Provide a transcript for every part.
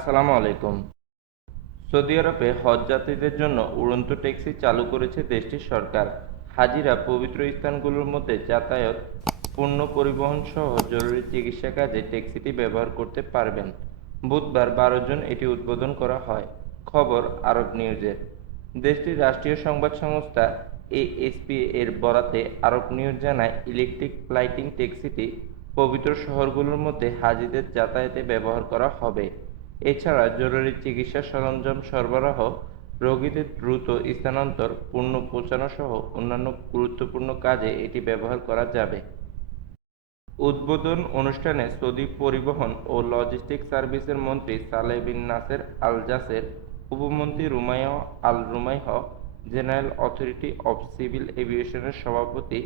আসসালামু আলাইকুম। সৌদি আরবে হজ যাত্রীদের জন্য উড়ন্ত ট্যাক্সি চালু করেছে দেশটির সরকার। হাজিরা পবিত্র স্থানগুলোর মধ্যে যাতায়াত, পণ্য পরিবহন সহ জরুরি চিকিৎসা কাজে ট্যাক্সিটি ব্যবহার করতে পারবেন। বুধবার 12 জুন এটি উদ্বোধন করা হয়। খবর আরব নিউজের। দেশটির রাষ্ট্রীয় সংবাদ সংস্থা এএসপি এর বরাতে আরব নিউজ জানায়, ইলেকট্রিক ফ্লাইটিং ট্যাক্সিটি পবিত্র শহরগুলোর মধ্যে হাজিদের যাতায়াতে ব্যবহার করা হবে। এছাড়া জরুরি চিকিৎসা সরঞ্জাম সরবরাহ, রোগীদের দ্রুত স্থানান্তর, পণ্য পৌঁছানো সহ অন্যান্য গুরুত্বপূর্ণ কাজে এটি ব্যবহার করা যাবে। উদ্বোধন অনুষ্ঠানে সৌদি পরিবহন ও লজিস্টিক সার্ভিসের মন্ত্রী সালেহ বিন নাসের আল জাসের, উপমন্ত্রী রুমাইয়া আল রুমাইহ, জেনারেল অথরিটি অব সিভিল এভিয়েশনের সভাপতি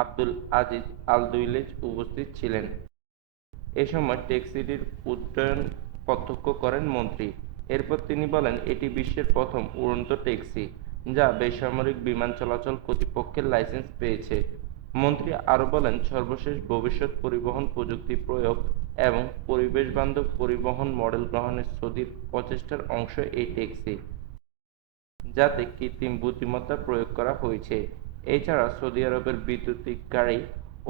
আব্দুল আজিজ আল দুইলেজ উপস্থিত ছিলেন। এ সময় ট্যাক্সিটির উড্ডয়ন প্রত্যক্ষ করেন মন্ত্রী। এরপর তিনি বলেন, এটি বিশ্বের প্রথম উড়ন্ত ট্যাক্সি যা বেসামরিক বিমান চলাচল কর্তৃপক্ষের লাইসেন্স পেয়েছে। মন্ত্রী আরও বলেন, সর্বশেষ ভবিষ্যৎ পরিবহন প্রযুক্তি প্রয়োগ এবং পরিবেশবান্ধব পরিবহন মডেল গ্রহণের সৌদির প্রচেষ্টার অংশ এই ট্যাক্সি, যাতে কৃত্রিম বুদ্ধিমত্তা প্রয়োগ করা হয়েছে। এছাড়া সৌদি আরবের বৈদ্যুতিক গাড়ি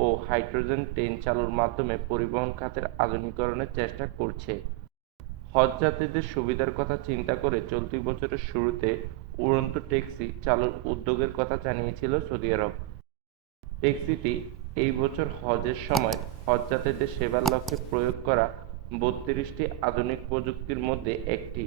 ও হাইড্রোজেন ট্রেন চালুর মাধ্যমে পরিবহন খাতের আধুনিকীকরণের চেষ্টা করছে। হজ যাত্রীদের সুবিধার কথা চিন্তা করে চলতি বছরের শুরুতে উড়ন্ত ট্যাক্সি চালুর উদ্যোগের কথা জানিয়েছিল সৌদি আরব। ট্যাক্সিটি এই বছর হজের সময় হজযাত্রীদের সেবার লক্ষ্যে প্রয়োগ করা 32টি আধুনিক প্রযুক্তির মধ্যে একটি।